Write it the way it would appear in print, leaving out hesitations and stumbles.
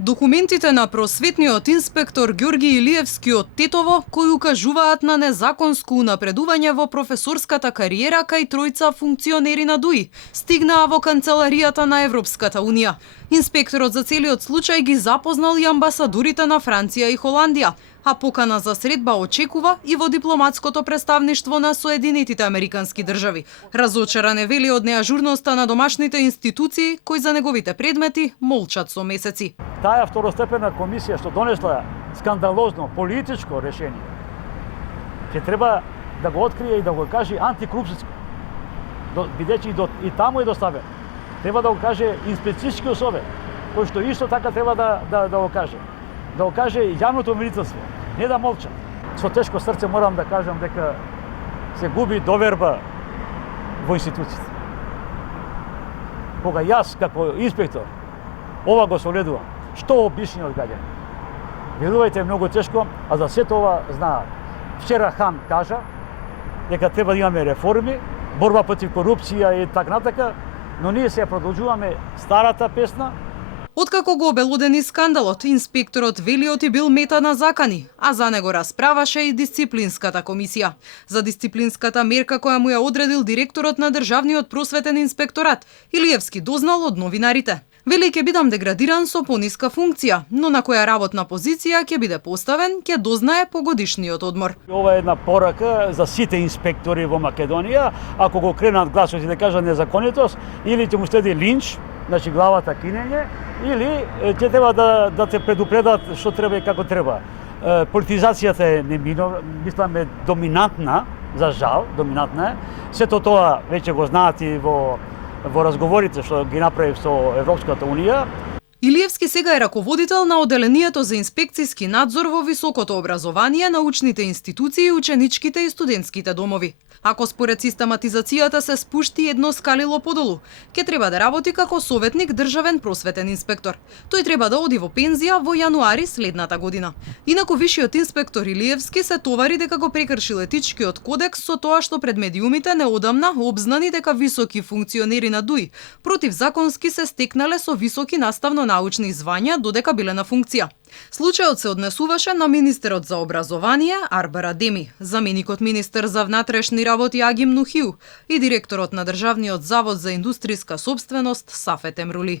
Документите на просветниот инспектор Ѓорги Илиевски од Тетово, кои укажуваат на незаконско унапредување во професорската кариера кај тројца функционери на ДУИ, стигнаа во канцеларијата на Европската Унија. Инспекторот за целиот случај ги запознал и амбасадорите на Франција и Холандија, а покана за средба очекува и во дипломатското представништво на Соединетите Американски држави. Разочаран е вели од неажурноста на домашните институции, кои за неговите предмети молчат со месеци. Таа второстепена комисија што донесла скандалозно политичко решение, ќе треба да го открие и да го каже антикорупцијско. Бидејќи и таму е доставен. Треба да го каже инспекцијски особе, кој што исто така треба да го каже. Да го каже јавното обвинителство, не да молчат. Со тешко срце морам да кажам дека се губи доверба во институциите. Кога јас како инспектор ова го следувам, што обичниот граѓанин. Верувајте, многу тешко, а за сето ова знаат. Вчера Хан кажа дека треба да имаме реформи, борба против корупција и така натака, но ние се продолжуваме старата песна. Откако го обелудени скандалот, инспекторот велиот бил мета на закани, а за него расправаше и дисциплинската комисија. За дисциплинската мерка која му ја одредил директорот на Државниот просветен инспекторат, Илиевски дознал од новинарите. Вели ќе бидам деградиран со пониска функција, но на која работна позиција ќе биде поставен, ќе дознае по годишниот одмор. Ова е една порака за сите инспектори во Македонија, ако го кренат гласот и да кажат незаконитост, или ќе му следи линч, значи главата кинење, или ќе треба да те предупредат што треба и како треба. Политизацијата е мислам доминантна, за жал, доминантна е. Сето тоа веќе го знаат и во разговорите што ги направив со Европската Унија. Илиевски сега е раководител на Оделението за инспекцијски надзор во високото образование, научните институции, ученичките и студентските домови. Ако според систематизацијата се спушти едно скалило подолу, ќе треба да работи како советник државен просветен инспектор. Тој треба да оди во пензија во јануари следната година. Инаку вишиот инспектор Илиевски се товари дека го прекршил етичкиот кодекс со тоа што пред медиумите неодамна обзнани дека високи функционери на ДУИ противзаконски се стекнале со високи наставно-научни звања додека биле на функција. Случајот се однесуваше на министерот за образование Арбер Адеми, заменикот министер за внатрешни работи Агим Нухиу и директорот на Државниот завод за индустријска сопственост Сафет Емрули.